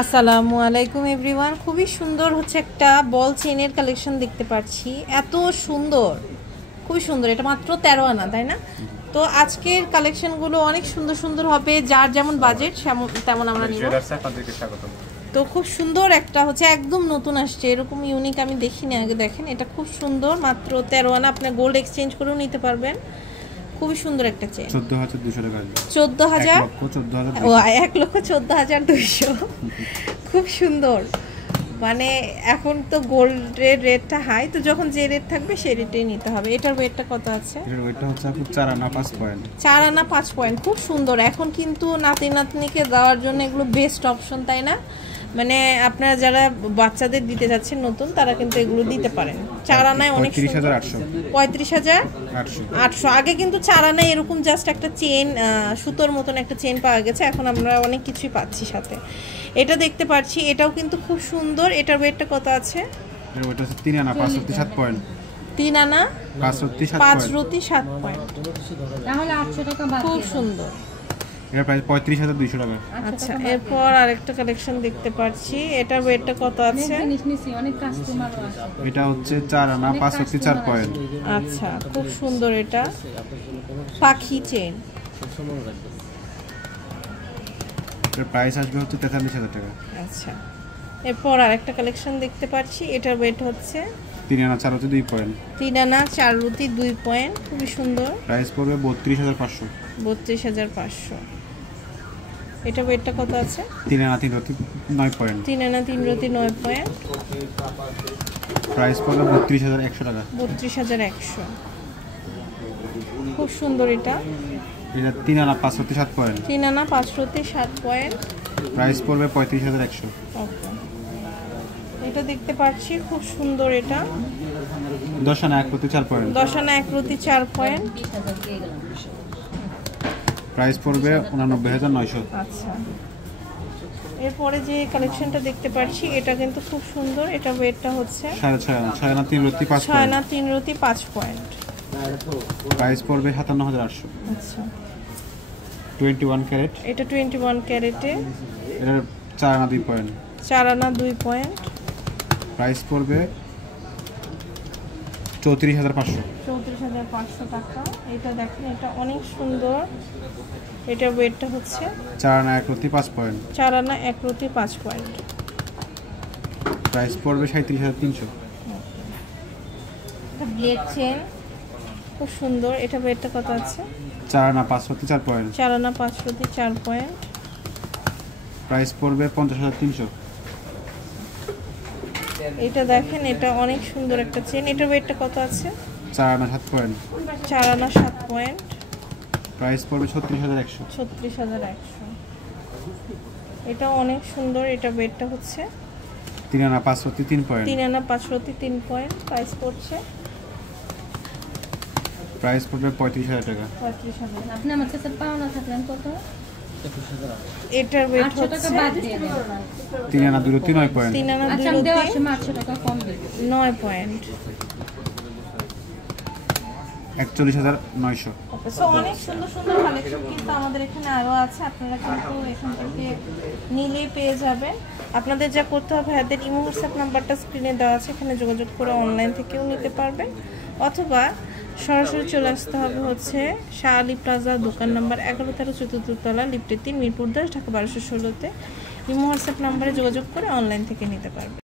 আসসালামু আলাইকুম এভরিওয়ান। খুবই সুন্দর হচ্ছে একটা বল চেনের কালেকশন দেখতে পাচ্ছি, এত সুন্দর, খুবই সুন্দর। এটা মাত্র 13 আনা, তাই না? তো আজকের কালেকশনগুলো অনেক সুন্দর সুন্দর হবে, যার যেমন বাজেট তেমন আমরা নিব। তো খুব সুন্দর একটা হচ্ছে, একদম নতুন আসছে, এরকম ইউনিক আমি দেখিনি আগে। দেখেন এটা খুব সুন্দর, মাত্র 13 আনা। আপনি গোল্ড এক্সচেঞ্জ করেও নিতে পারবেন। খুবই সুন্দর একটা চেন। 14,200 টাকা। 14,000 ও 1,14,200। খুব সুন্দর। মানে এখন তো গোল্ডের রেটটা হাই, তো যখন যে রেট থাকবে সেই রেটেই নিতে হবে। এটার ওয়েটটা কত আছে? এটার ওয়েটটা হচ্ছে আপু 4 আনা 5 পয়েন্ট। 4 আনা 5 পয়েন্ট। খুব সুন্দর। এখন কিন্তু নাতি নাতনিকে দেওয়ার জন্য এগুলো বেস্ট অপশন, তাই না? মানে আপনারা যারা বাচ্চাদের দিতে যাচ্ছেন নতুন, তারা কিন্তু এগুলো দিতে পারেন। 4 আনায় অনেক 35,800। 35,800। আগে কিন্তু 4 আনায় এরকম জাস্ট একটা চেন, সুতোর মতন একটা চেন পাওয়া গেছে। এখন আমরা অনেক কিছুই পাচ্ছি সাথে। এটা দেখতে পাচ্ছি, এটাও কিন্তু খুব সুন্দর। এটার ওয়েটটা কত আছে? এর ওয়েট আছে 3 আনা 5 রতি 7 পয়েন্ট। 3 আনা 5 রতি 7 5 পয়েন্ট। রতি 7 পয়েন্ট। তাহলে 800 টাকা বাদ। খুব সুন্দর। এর প্রাইস 35,200 টাকা। আচ্ছা, এরপর আরেকটা কালেকশন দেখতে পাচ্ছি। এটার ওয়েটটা কত আছে? অনেক কাস্টমারও আছে। এটা হচ্ছে 4 আনা 5 রতি 4 পয়েন্ট। আচ্ছা, খুব সুন্দর। এটা পাখি চেন। এর প্রাইস আসবে হচ্ছে 43,000 টাকা। আচ্ছা, এরপর আরেকটা কালেকশন দেখতে পাচ্ছি। এটার ওয়েট হচ্ছে 3 আনা 4 রতি 2 পয়েন্ট। 3 আনা 4 রতি 2 পয়েন্ট। খুবই সুন্দর। প্রাইস পড়বে 32,500। 32,500। এটা ওয়েটটা কত আছে? 3 আনা 3 রতি 9 পয়েন্ট। 3 আনা 3 রতি 9 পয়েন্ট। প্রাইস পড়বে 32,100 টাকা। 32,100। খুব সুন্দর। এটা 3 আনা 5 রতি 7 পয়েন্ট। 3 আনা 5 রতি 7 পয়েন্ট। প্রাইস পড়বে 35,100। ওকে, এটা দেখতে পাচ্ছি, খুব সুন্দর। এটা 10 আনা 1 রতি 4 পয়েন্ট। 10 আনা 1 রতি 4 পয়েন্ট। প্রাইস পড়বে 89,900। আচ্ছা, এরপরে যে কালেকশনটা দেখতে পাচ্ছি, এটা কিন্তু খুব সুন্দর। এটা ওয়েটটা হচ্ছে 6.5 আনা 6 আনা 3 রতি 5 6 পয়েন্ট। আনা 3 রতি 5 পয়েন্ট। প্রাইস পড়বে 57,800। আচ্ছা, 21 ক্যারেট। এটা 21 ক্যারেটে। এটার 4 আনা 2 পয়েন্ট। 4 আনা 2 পয়েন্ট। প্রাইস পড়বে 34,500। 34,500 টাকা। এটা দেখেন, এটা অনেক সুন্দর। এটার ওয়েটটা হচ্ছে 4 আনা 1 রতি 5 পয়েন্ট। 4 আনা 1 রতি 5 পয়েন্ট। প্রাইস পড়বে 37,300। এটা ব্লেড চেন, খুব সুন্দর। এটা ওয়েটটা কত আছে? 4 আনা 5 রতি 4 পয়েন্ট। 4 আনা 5 রতি 4 পয়েন্ট। প্রাইস পড়বে 50,300। এটা দেখেন, এটা অনেক সুন্দর একটা চেন। এটার ওয়েটটা কত আছে? 4 আনা 7 পয়েন্ট। 4 আনা 7 পয়েন্ট। প্রাইস পড়বে 36,100। 36,100। এটা অনেক সুন্দর। এটা ওয়েটটা হচ্ছে 3 আনা 5 রতি 3 পয়েন্ট। 3 আনা 5 রতি 3 পয়েন্ট। প্রাইস পড়ছে প্রাইস পড়বে 35,000 টাকা। 35,000। আপনি আমার কাছে পাওনা থাকলেন কত? এটার ওয়েট 800 টাকা হচ্ছে বাদ দিয়ে দেন। 3 আনা 2 রতি 9 পয়েন্ট। 3 আনা 2 আচ্ছা, আমি দেওয়ার রতি সময় 800 টাকা কম দেব। 9 পয়েন্ট। 41,900। সো অনেক সুন্দর সুন্দর কালেকশন কিন্তু আমাদের এখানে আরো আছে। আপনারা কিন্তু এখান থেকে নিলেই পেয়ে যাবেন। আপনাদের যা করতে হবে, হাতের ইমো হোয়াটসঅ্যাপ নাম্বারটা স্ক্রিনে দেওয়া আছে, এখানে যোগাযোগ করে অনলাইন থেকেও নিতে পারবেন, অথবা সরাসরি চলে আসতে হবে হচ্ছে শাহ আলী প্লাজা, দোকান নাম্বার 11-13, 4th তলা, লিফটে 3, মিরপুর 10, ঢাকা 1216-তে। ইমো হোয়াটসঅ্যাপ নাম্বারে যোগাযোগ করে অনলাইন থেকে নিতে পারবেন।